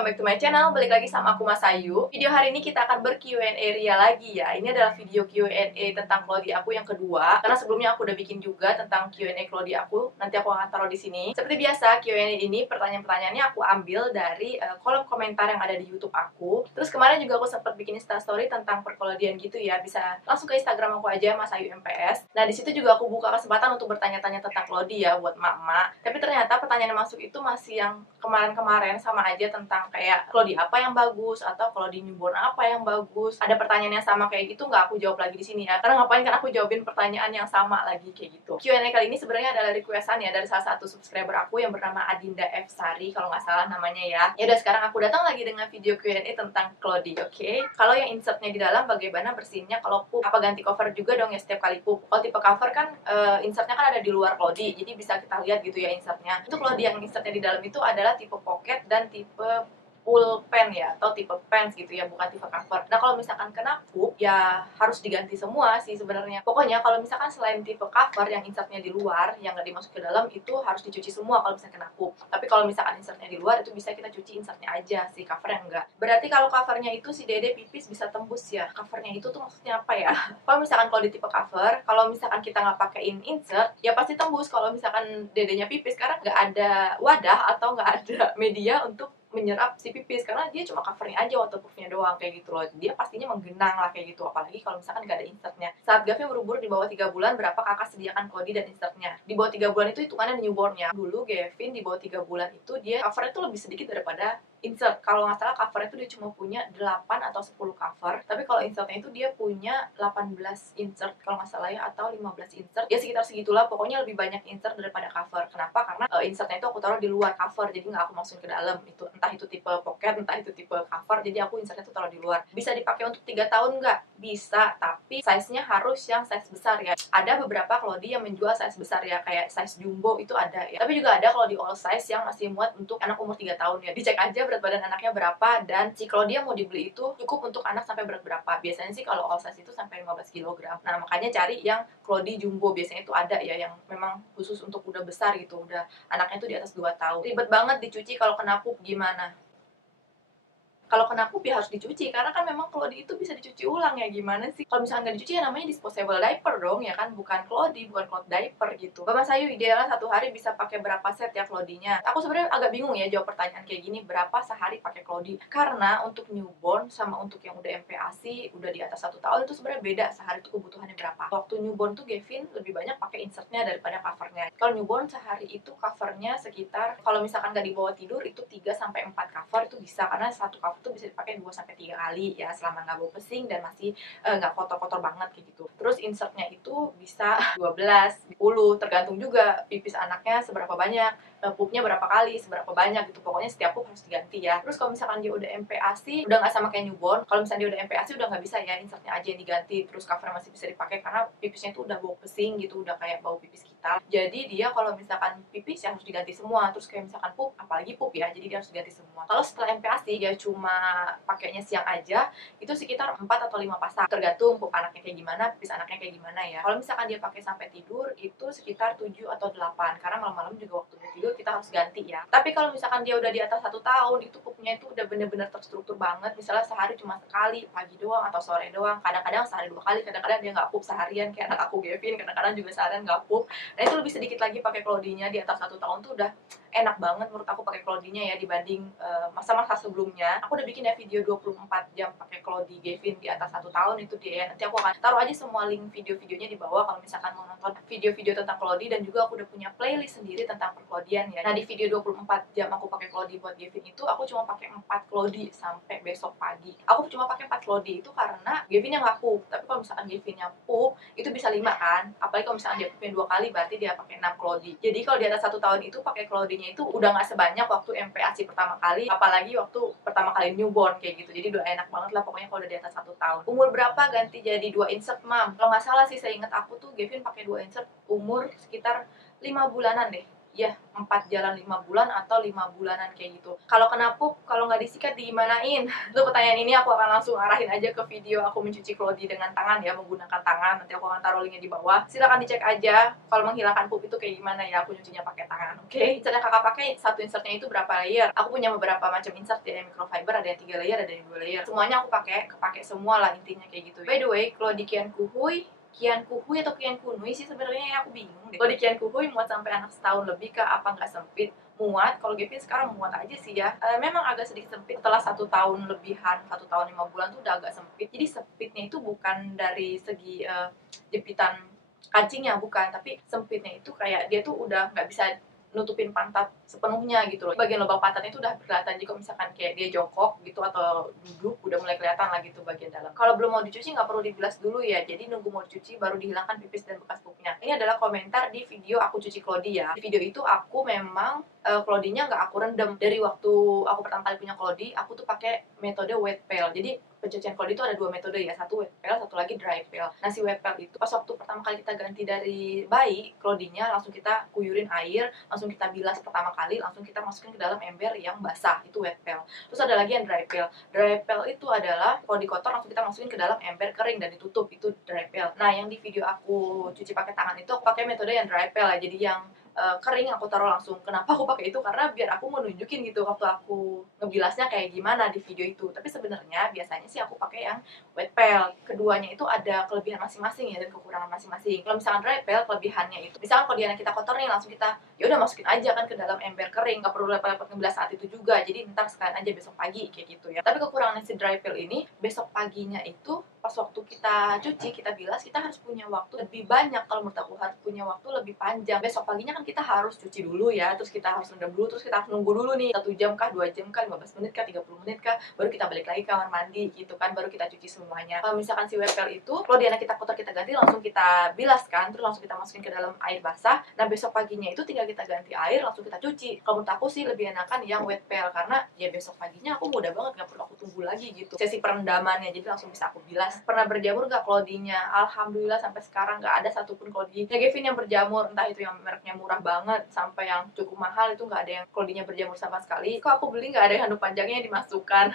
welcome back to my channel. Balik lagi sama aku Mas Ayu. Video hari ini kita akan ber-Q&A Ria lagi ya. Ini adalah video Q&A tentang Cloudy aku yang kedua. Karena sebelumnya aku udah bikin juga tentang Q&A Cloudy aku. Nanti aku akan taruh di sini. Seperti biasa, Q&A ini pertanyaan-pertanyaannya aku ambil dari kolom komentar yang ada di YouTube aku. Terus kemarin juga aku sempat bikin Instastory tentang perkelodian gitu ya. Bisa langsung ke Instagram aku aja, Mas Ayu MPS. Nah, di situ juga aku buka kesempatan untuk bertanya-tanya tentang Cloudy ya buat mak-mak. Tapi ternyata pertanyaan yang masuk itu masih yang kemarin-kemarin sama aja tentang kayak Cloudy apa yang bagus atau Cloudy newborn apa yang bagus. Ada pertanyaan yang sama kayak gitu nggak aku jawab lagi di sini ya. Karena ngapain kan aku jawabin pertanyaan yang sama lagi kayak gitu. Q&A kali ini sebenarnya adalah requestan ya dari salah satu subscriber aku yang bernama Adinda F Sari kalau nggak salah namanya ya. Ya udah sekarang aku datang lagi dengan video Q&A tentang Cloudy, oke? Kalau yang insertnya di dalam bagaimana bersihinnya kalau pup? Apa ganti cover juga dong ya setiap kali pup? Kalau tipe cover kan insertnya kan ada di luar Cloudy, jadi bisa kita lihat gitu ya insertnya. Itu Cloudy yang insertnya di dalam itu adalah tipe pocket dan tipe full pen ya, atau tipe pants gitu ya, bukan tipe cover. Nah kalau misalkan kena pup ya harus diganti semua sih sebenarnya. Pokoknya kalau misalkan selain tipe cover yang insertnya di luar yang nggak dimasukin ke dalam itu harus dicuci semua kalau misalkan kena pup. Tapi kalau misalkan insertnya di luar itu bisa kita cuci insertnya aja sih, covernya enggak. Berarti kalau covernya itu si dede pipis bisa tembus ya. Covernya itu tuh maksudnya apa ya? Kalau misalkan kalau di tipe cover, kalau misalkan kita nggak pakein insert ya pasti tembus kalau misalkan dedenya pipis, karena nggak ada wadah atau nggak ada media untuk menyerap si pipis, karena dia cuma covernya aja, waterproofnya doang kayak gitu loh. Dia pastinya menggenang lah kayak gitu, apalagi kalau misalkan gak ada insertnya. Saat Gavin berumur di bawah 3 bulan, berapa kakak sediakan Cloudy dan insertnya? Di bawah 3 bulan itu hitungannya newbornnya. Dulu Gavin di bawah 3 bulan itu dia covernya tuh lebih sedikit daripada insert. Kalau nggak salah covernya itu dia cuma punya 8 atau 10 cover. Tapi kalau insertnya itu dia punya 18 insert kalau nggak salah ya, atau 15 insert. Ya sekitar segitulah, pokoknya lebih banyak insert daripada cover. Kenapa? Karena insertnya itu aku taruh di luar cover, jadi nggak aku masukin ke dalam. Itu entah itu tipe pocket, entah itu tipe cover, jadi aku insertnya itu taruh di luar. Bisa dipakai untuk 3 tahun nggak? Bisa, tapi size-nya harus yang size besar ya. Ada beberapa Cloudy yang menjual size besar ya, kayak size jumbo itu ada ya. Tapi juga ada kalau di all size yang masih muat untuk anak umur 3 tahun ya. Dicek aja berat badan anaknya berapa, dan si Cloudy yang mau dibeli itu cukup untuk anak sampai berat berapa. Biasanya sih kalau all size itu sampai 15 kg. Nah makanya cari yang Cloudy jumbo, biasanya itu ada ya yang memang khusus untuk udah besar gitu, udah anaknya tuh di atas 2 tahun. Ribet banget dicuci kalau kena pup gimana? Kalau kena pup ya harus dicuci, karena kan memang Cloudy itu bisa dicuci ulang ya, gimana sih? Kalau misalkan nggak dicuci ya namanya disposable diaper dong ya kan, bukan Cloudy, bukan cloth diaper gitu. Bapak Sayu idealnya satu hari bisa pakai berapa set ya Cloudy-nya? Aku sebenarnya agak bingung ya jawab pertanyaan kayak gini, berapa sehari pakai Cloudy? Karena untuk newborn sama untuk yang udah MPASI, udah di atas 1 tahun itu sebenarnya beda sehari itu kebutuhannya berapa. Waktu newborn tuh Gavin lebih banyak pakai insertnya daripada covernya. Kalau newborn sehari itu covernya sekitar, kalau misalkan nggak dibawa tidur itu 3 sampai 4 cover itu bisa, karena satu cover itu bisa dipakai 2 sampai 3 kali ya, selama nggak bau pesing dan masih nggak kotor-kotor banget kayak gitu. Terus insertnya itu bisa 12, 10, tergantung juga pipis anaknya seberapa banyak, pupnya berapa kali, seberapa banyak gitu. Pokoknya setiap pup harus diganti ya. Terus kalau misalkan dia udah MPASI, udah nggak sama kayak newborn. Kalau misalnya dia udah MPASI udah nggak bisa ya insertnya aja yang diganti, terus covernya masih bisa dipakai karena pipisnya itu udah bau pesing gitu, udah kayak bau pipis kita. Jadi dia kalau misalkan pipis ya harus diganti semua. Terus kayak misalkan pup, apalagi pup ya, jadi dia harus diganti semua. Kalau setelah MPASI dia cuma pakainya siang aja, itu sekitar 4 atau 5 pasang, tergantung pup anaknya kayak gimana, pipis anaknya kayak gimana ya. Kalau misalkan dia pakai sampai tidur itu sekitar 7 atau 8, karena malam-malam juga waktu dia tidur kita harus ganti ya. Tapi kalau misalkan dia udah di atas 1 tahun, itu pupnya itu udah bener-bener terstruktur banget, misalnya sehari cuma sekali, pagi doang atau sore doang, kadang-kadang sehari 2 kali, kadang-kadang dia nggak pup seharian kayak anak aku Gavin, kadang-kadang juga seharian nggak pup. Nah itu lebih sedikit lagi pakai Cloudy-nya, di atas 1 tahun tuh udah enak banget menurut aku pakai Cloudy-nya ya, dibanding masa-masa sebelumnya. Aku udah bikin ya video 24 jam pakai Cloudy Gavin di atas 1 tahun itu dia. Nanti aku akan taruh aja semua link video-videonya di bawah kalau misalkan mau nonton video-video tentang Cloudy, dan juga aku udah punya playlist sendiri tentang perkelodian ya. Nah di video 24 jam aku pakai Cloudy buat Gavin itu aku cuma pakai 4 Cloudy sampai besok pagi. Aku cuma pakai 4 Cloudy itu karena Gavin yang nggak pup. Tapi kalau misalkan Gavin yang pup itu bisa 5 kan. Apalagi kalau misalkan dia pupnya 2 kali berarti dia pakai 6 Cloudy. Jadi kalau di atas 1 tahun itu pakai Cloudy-nya itu udah nggak sebanyak waktu MPASI pertama kali, apalagi waktu pertama kali newborn kayak gitu. Jadi udah enak banget lah pokoknya kalau udah di atas 1 tahun. Umur berapa ganti jadi 2 insert, Mam? Kalau nggak salah sih saya ingat aku tuh Gavin pakai 2 insert umur sekitar 5 bulanan deh. ya 4 jalan 5 bulan atau 5 bulanan kayak gitu. Kalau kena pup, kalau nggak disikat digimanain? Untuk pertanyaan ini aku akan langsung arahin aja ke video aku mencuci Clody dengan tangan ya, menggunakan tangan. Nanti aku akan taruh linknya di bawah. Silahkan dicek aja kalau menghilangkan pup itu kayak gimana ya, aku nyucinya pakai tangan. Oke, insert yang kakak pakai, satu insertnya itu berapa layer? Aku punya beberapa macam insert ya, yang microfiber, ada yang 3 layer, ada yang 2 layer. Semuanya aku kepake semua lah intinya kayak gitu. By the way, Clody Kian Kuhui atau Kian Kunui sih sebenarnya, aku bingung deh. Kalau di Kian Kuhui muat sampai anak setahun lebih kah, apa nggak sempit? Muat. Kalau Gavin sekarang muat aja sih ya. Memang agak sedikit sempit setelah 1 tahun lebihan, 1 tahun 5 bulan tuh udah agak sempit. Jadi sempitnya itu bukan dari segi jepitan kancingnya, bukan, tapi sempitnya itu kayak dia tuh udah nggak bisa nutupin pantat sepenuhnya gitu loh. Bagian lubang pantatnya itu udah kelihatan. Jadi kalau misalkan kayak dia jongkok gitu atau duduk, udah mulai kelihatan lah gitu bagian dalam. Kalau belum mau dicuci nggak perlu dibilas dulu ya. Jadi nunggu mau dicuci baru dihilangkan pipis dan bekas pupnya. Ini adalah komentar di video aku cuci Clody ya. Di video itu aku memang Clody-nya nggak aku rendam. Dari waktu aku pertama kali punya Clody, aku tuh pakai metode wet pail. Jadi pencucian Clody itu ada 2 metode ya, satu wet pail, satu lagi dry pail. Nah si wet pail itu pas waktu pertama kali kita ganti dari bayi, Clody-nya langsung kita kuyurin air, langsung kita bilas pertama kali, langsung kita masukin ke dalam ember yang basah, itu wet pail. Terus ada lagi yang dry pail. Dry pail itu adalah kalau dikotor langsung kita masukin ke dalam ember kering dan ditutup, itu dry pail. Nah yang di video aku cuci pakai tangan itu aku pakai metode yang dry pail ya, jadi yang kering aku taruh langsung. Kenapa aku pakai itu? Karena biar aku mau nunjukin gitu waktu aku ngebilasnya kayak gimana di video itu. Tapi sebenarnya biasanya sih aku pakai yang wet pail. Keduanya itu ada kelebihan masing-masing ya dan kekurangan masing-masing. Kalau misalkan dry pail, kelebihannya itu misalkan kalau dia kita kotor nih, langsung kita ya udah masukin aja kan ke dalam ember kering, nggak perlu repot-repot ngebilas saat itu juga. Jadi ntar sekalian aja besok pagi kayak gitu ya. Tapi kekurangan si dry pail ini, besok paginya itu pas waktu kita cuci, kita bilas, kita harus punya waktu lebih banyak. Kalau menurut aku harus punya waktu lebih panjang. Besok paginya kan kita harus cuci dulu ya, terus kita harus rendam dulu, terus kita harus nunggu dulu nih 1 jam kah, 2 jam kah, 15 menit kah, 30 menit kah, baru kita balik lagi ke kamar mandi gitu kan, baru kita cuci semuanya. Kalau misalkan si wet pail itu, kalau di anak kita kotor kita ganti, langsung kita bilas kan, terus langsung kita masukin ke dalam air basah. Nah besok paginya itu tinggal kita ganti air, langsung kita cuci. Kalau menurut aku sih lebih enakan yang wet pail, karena ya besok paginya aku mudah banget, nggak perlu aku tunggu lagi gitu sesi perendamannya, jadi langsung bisa aku bilas. Pernah berjamur nggak Clody-nya? Alhamdulillah sampai sekarang nggak ada satupun Clody-nya Gavin yang berjamur, entah itu yang mereknya murah banget sampai yang cukup mahal, itu nggak ada yang Clody-nya berjamur sama sekali. Kok aku beli nggak ada handuk panjangnya yang dimasukkan.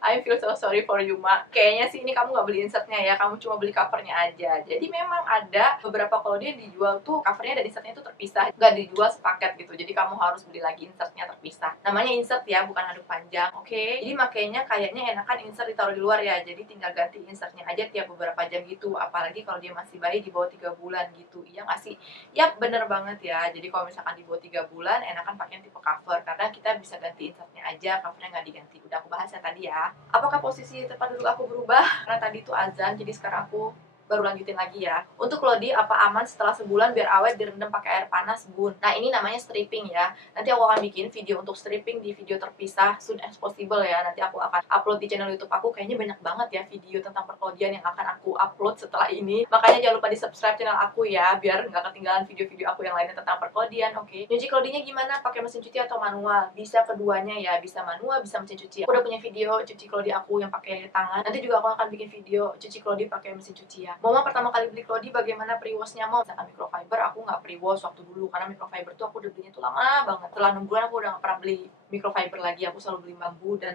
I feel so sorry for you, Mak. Kayaknya sih ini kamu nggak beli insertnya ya, kamu cuma beli covernya aja. Jadi memang ada beberapa kalau dia dijual tuh covernya dan insertnya itu terpisah, nggak dijual sepaket gitu. Jadi kamu harus beli lagi insertnya terpisah. Namanya insert ya, bukan handuk panjang. Oke. Jadi makanya kayaknya enakan insert ditaruh di luar ya. Jadi tinggal ganti insertnya aja tiap beberapa jam gitu. Apalagi kalau dia masih bayi di bawah 3 bulan gitu. Iya nggak sih? Yap, bener banget ya. Jadi kalau misalkan di bawah 3 bulan, enakan pakai yang tipe cover karena kita bisa ganti insertnya aja, covernya nggak diganti. Udah aku bahas ya tadi ya. Apakah posisi tempat duduk aku berubah? Karena tadi tuh azan, jadi sekarang aku baru lanjutin lagi ya. Untuk Clody, apa aman setelah sebulan biar awet direndam pakai air panas, Bun? Nah, ini namanya stripping ya. Nanti aku akan bikin video untuk stripping di video terpisah soon as possible ya. Nanti aku akan upload di channel YouTube aku. Kayaknya banyak banget ya video tentang perklodian yang akan aku upload setelah ini. Makanya jangan lupa di-subscribe channel aku ya, biar nggak ketinggalan video-video aku yang lainnya tentang perklodian, oke? Nyuci Clody-nya gimana? Pakai mesin cuci atau manual? Bisa keduanya ya, bisa manual, bisa mesin cuci. Aku udah punya video cuci Clody aku yang pakai tangan. Nanti juga aku akan bikin video cuci Clody pakai mesin cuci ya. Mama pertama kali beli Clody bagaimana pre-washnya, Mom? Misalkan microfiber, aku nggak pre-wash waktu dulu karena microfiber tuh aku udah belinya tuh lama banget. Setelah 6 bulan aku udah nggak pernah beli microfiber lagi. Aku selalu beli bambu dan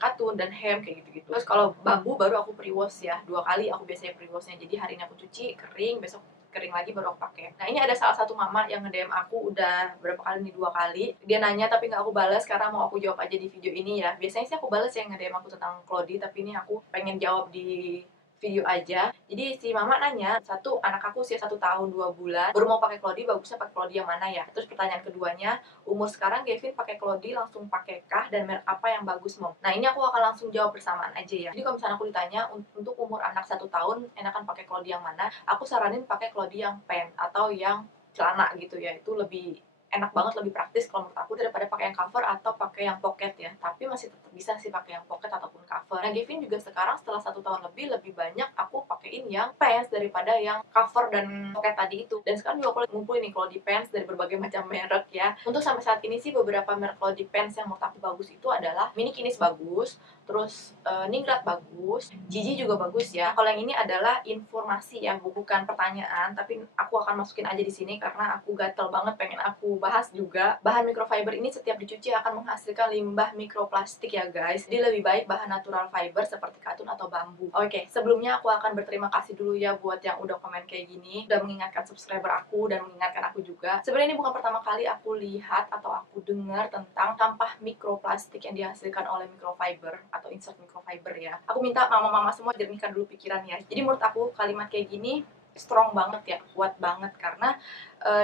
katun dan hem kayak gitu-gitu. Terus kalau bambu baru aku pre-wash ya, 2 kali aku biasanya pre-washnya. Jadi hari ini aku cuci kering, besok kering lagi baru aku pakai. Nah ini ada salah satu mama yang nge-DM aku udah berapa kali nih, 2 kali. Dia nanya tapi nggak aku balas karena mau aku jawab aja di video ini ya. Biasanya sih aku balas ya nge-DM aku tentang Clody, tapi ini aku pengen jawab di video aja. Jadi si mama nanya, satu, anak aku usia 1 tahun 2 bulan baru mau pakai Clody, bagusnya pakai Clody yang mana ya? Terus pertanyaan keduanya, umur sekarang Gavin pakai Clody langsung pakai kah dan merek apa yang bagus, Mom? Nah ini aku akan langsung jawab bersamaan aja ya. Jadi kalau misalnya aku ditanya untuk umur anak 1 tahun enakan pakai Clody yang mana, aku saranin pakai Clody yang pen atau yang celana gitu ya, itu lebih enak banget, lebih praktis kalau menurut aku daripada pakai yang cover atau pakai yang pocket ya. Tapi masih tetap bisa sih pakai yang pocket ataupun cover. Nah, Gavin juga sekarang setelah 1 tahun lebih banyak aku pakein yang pants daripada yang cover dan pocket tadi itu. Dan sekarang juga aku ngumpulin nih kalau di pants dari berbagai macam merek ya. Untuk sampai saat ini sih beberapa merek kalau di pants yang menurut aku bagus itu adalah Minikinis bagus, terus Ningrat bagus, Gigi juga bagus ya. Kalau yang ini adalah informasi ya, bukan pertanyaan, tapi aku akan masukin aja di sini karena aku gatel banget pengen aku bahas juga. Bahan microfiber ini setiap dicuci akan menghasilkan limbah mikroplastik ya guys. Jadi lebih baik bahan natural fiber seperti katun atau bambu. Oke, sebelumnya aku akan berterima kasih dulu ya buat yang udah komen kayak gini, udah mengingatkan subscriber aku dan mengingatkan aku juga. Sebenarnya ini bukan pertama kali aku lihat atau aku dengar tentang sampah mikroplastik yang dihasilkan oleh microfiber atau insert microfiber ya. Aku minta mama-mama semua jernihkan dulu pikirannya. Jadi menurut aku kalimat kayak gini strong banget ya, kuat banget karena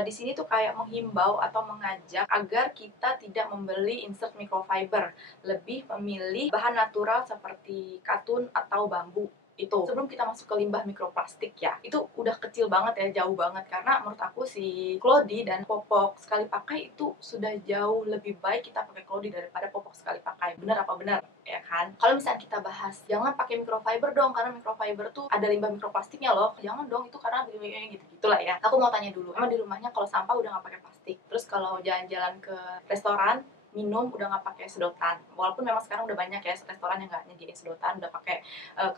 di sini tuh kayak menghimbau atau mengajak agar kita tidak membeli insert microfiber, lebih memilih bahan natural seperti katun atau bambu. Itu sebelum kita masuk ke limbah mikroplastik ya, itu udah kecil banget ya, jauh banget, karena menurut aku si Clody dan popok sekali pakai itu sudah jauh lebih baik kita pakai Clody daripada popok sekali pakai. Bener apa bener ya kan? Kalau misalnya kita bahas jangan pakai microfiber dong karena microfiber tuh ada limbah mikroplastiknya loh, jangan dong itu karena gitu gitulah ya. Aku mau tanya dulu, emang di rumahnya kalau sampah udah nggak pakai plastik, terus kalau jalan-jalan ke restoran minum udah nggak pakai sedotan, walaupun memang sekarang udah banyak ya restoran yang nggak nyediain sedotan, udah pakai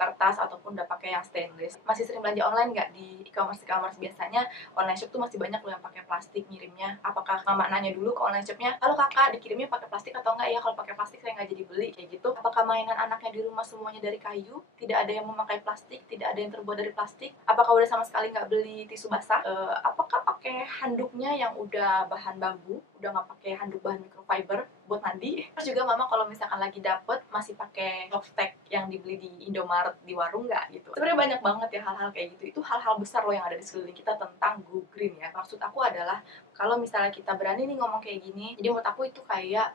kertas ataupun udah pakai yang stainless. Masih sering belanja online nggak di e-commerce biasanya online shop tuh masih banyak loh yang pakai plastik ngirimnya. Apakah mama nanya dulu ke online shopnya, halo kakak dikirimnya pakai plastik atau enggak ya, kalau pakai plastik saya nggak jadi beli kayak gitu. Apakah mainan anaknya di rumah semuanya dari kayu, tidak ada yang memakai plastik, tidak ada yang terbuat dari plastik? Apakah udah sama sekali nggak beli tisu basah? Apakah pakai handuknya yang udah bahan bambu, udah nggak pakai handuk bahan microfiber buat mandi? Terus juga mama kalau misalkan lagi dapet masih pakai softtek yang dibeli di Indomaret di warung nggak gitu. Sebenarnya banyak banget ya hal-hal kayak gitu. Itu hal-hal besar loh yang ada di sekeliling kita tentang go green ya. Maksud aku adalah kalau misalnya kita berani nih ngomong kayak gini, jadi menurut aku itu kayak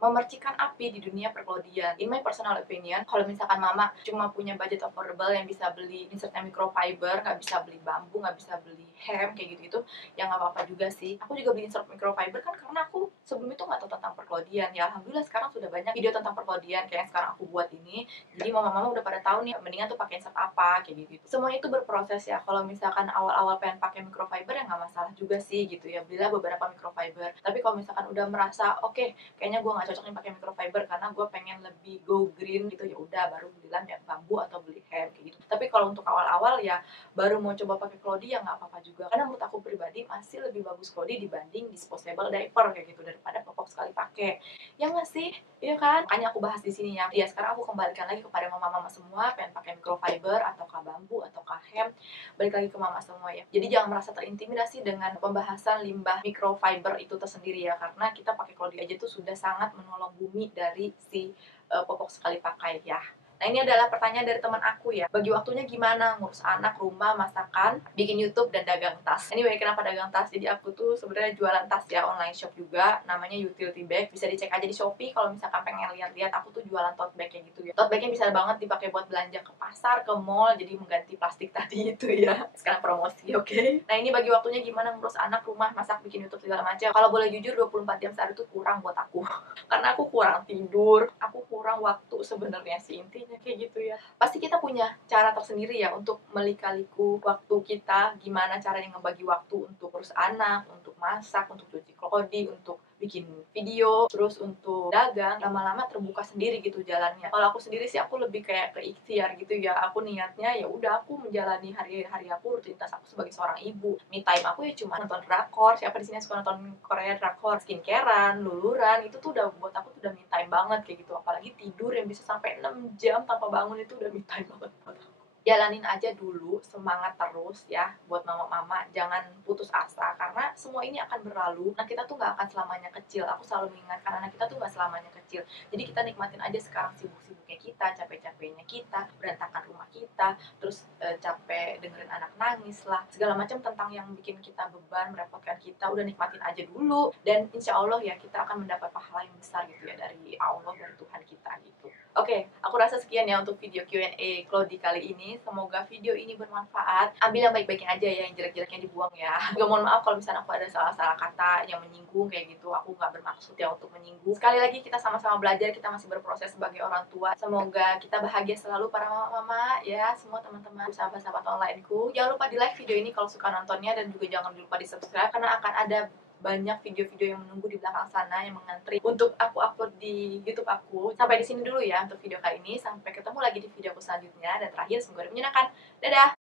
memercikan api di dunia perkelodian. In my personal opinion, kalau misalkan mama cuma punya budget affordable yang bisa beli insertnya microfiber, nggak bisa beli bambu, nggak bisa beli hem kayak gitu-gitu, ya nggak apa-apa juga sih. Aku juga beli insert microfiber kan karena aku sebelum itu nggak tahu tentang perkelodian. Ya alhamdulillah sekarang sudah banyak video tentang perkelodian kayak yang sekarang aku buat ini. Jadi mama-mama udah pada tahu nih mendingan tuh pakai insert apa kayak gitu. Semuanya itu berproses ya. Kalau misalkan awal-awal pengen pakai microfiber ya nggak masalah juga sih gitu ya. Belilah beberapa microfiber. Tapi kalau misalkan udah merasa oke, kayaknya gue nggak cocok nih pakai microfiber karena gue pengen lebih go green gitu, ya udah baru belilah ya bambu atau beli hem kayak gitu. Tapi kalau untuk awal-awal ya baru mau coba pakai Clody ya nggak apa-apa juga, karena menurut aku pribadi masih lebih bagus Clody dibanding disposable diaper kayak gitu daripada popok sekali pakai, ya nggak sih? Iya kan? Makanya aku bahas di sini ya. Sekarang aku kembalikan lagi kepada mama-mama semua pengen pakai microfiber ataukah bambu ataukah hem, balik lagi ke mama semua ya. Jadi jangan merasa terintimidasi dengan pembahasan limbah microfiber itu tersendiri ya, karena kita pakai Clody aja tuh sudah sangat menolong bumi dari si popok sekali pakai ya. Nah, ini adalah pertanyaan dari teman aku ya. Bagi waktunya gimana ngurus anak, rumah, masakan, bikin YouTube dan dagang tas. Anyway, kenapa dagang tas? Jadi aku tuh sebenarnya jualan tas ya, online shop juga, namanya Utility Bag. Bisa dicek aja di Shopee kalau misalkan pengen lihat-lihat. Aku tuh jualan tote bag kayak gitu ya. Tote bagnya bisa banget dipakai buat belanja ke pasar, ke mall, jadi mengganti plastik tadi itu ya. Sekarang promosi, oke? Nah, ini bagi waktunya gimana ngurus anak, rumah, masak, bikin YouTube segala macam. Kalau boleh jujur 24 jam sehari itu kurang buat aku. Karena aku kurang tidur, aku kurang waktu sebenarnya sih, intinya kayak gitu ya. Pasti kita punya cara tersendiri ya untuk melika-liku waktu kita, gimana caranya ngebagi waktu untuk urus anak, untuk masak, untuk cuci Clody, untuk bikin video, terus untuk dagang. Lama-lama terbuka sendiri gitu jalannya. Kalau aku sendiri sih aku lebih kayak ke ikhtiar gitu ya. Aku niatnya ya udah aku menjalani hari-hari aku, rutinitas aku sebagai seorang ibu. Me time aku ya cuma nonton drakor. Siapa di sini suka nonton Korea drakor? Skincarean, luluran, itu tuh udah buat aku tuh udah me time banget kayak gitu. Apalagi tidur yang bisa sampai 6 jam tanpa bangun itu udah me time banget buat aku. Jalanin aja dulu, semangat terus ya buat mama-mama, jangan putus asa karena semua ini akan berlalu. Nah, kita tuh nggak akan selamanya kecil. Aku selalu mengingatkan anak kita tuh nggak selamanya kecil. Jadi kita nikmatin aja sekarang sibuk-sibuknya kita, capek-capeknya kita, berantakan rumah kita, terus capek dengerin anak nangis lah, segala macam tentang yang bikin kita beban, merepotkan kita, udah nikmatin aja dulu. Dan insya Allah ya kita akan mendapat pahala yang besar gitu ya dari Allah, dari Tuhan kita gitu. Oke, aku rasa sekian ya untuk video Q&A Cloudy kali ini. Semoga video ini bermanfaat. Ambil yang baik-baiknya aja ya, yang jelek-jeleknya dibuang ya. Juga mohon maaf kalau misalnya aku ada salah-salah kata yang menyinggung kayak gitu. Aku nggak bermaksud ya untuk menyinggung. Sekali lagi kita sama-sama belajar, kita masih berproses sebagai orang tua. Semoga kita bahagia selalu para mama-mama ya, semua teman-teman, sahabat-sahabat onlineku. Jangan lupa di like video ini kalau suka nontonnya, dan juga jangan lupa di subscribe karena akan ada banyak video-video yang menunggu di belakang sana yang mengantri untuk aku upload di YouTube aku. Sampai di sini dulu ya untuk video kali ini. Sampai ketemu lagi di videoku selanjutnya. Dan terakhir, semoga menyenangkan. Dadah!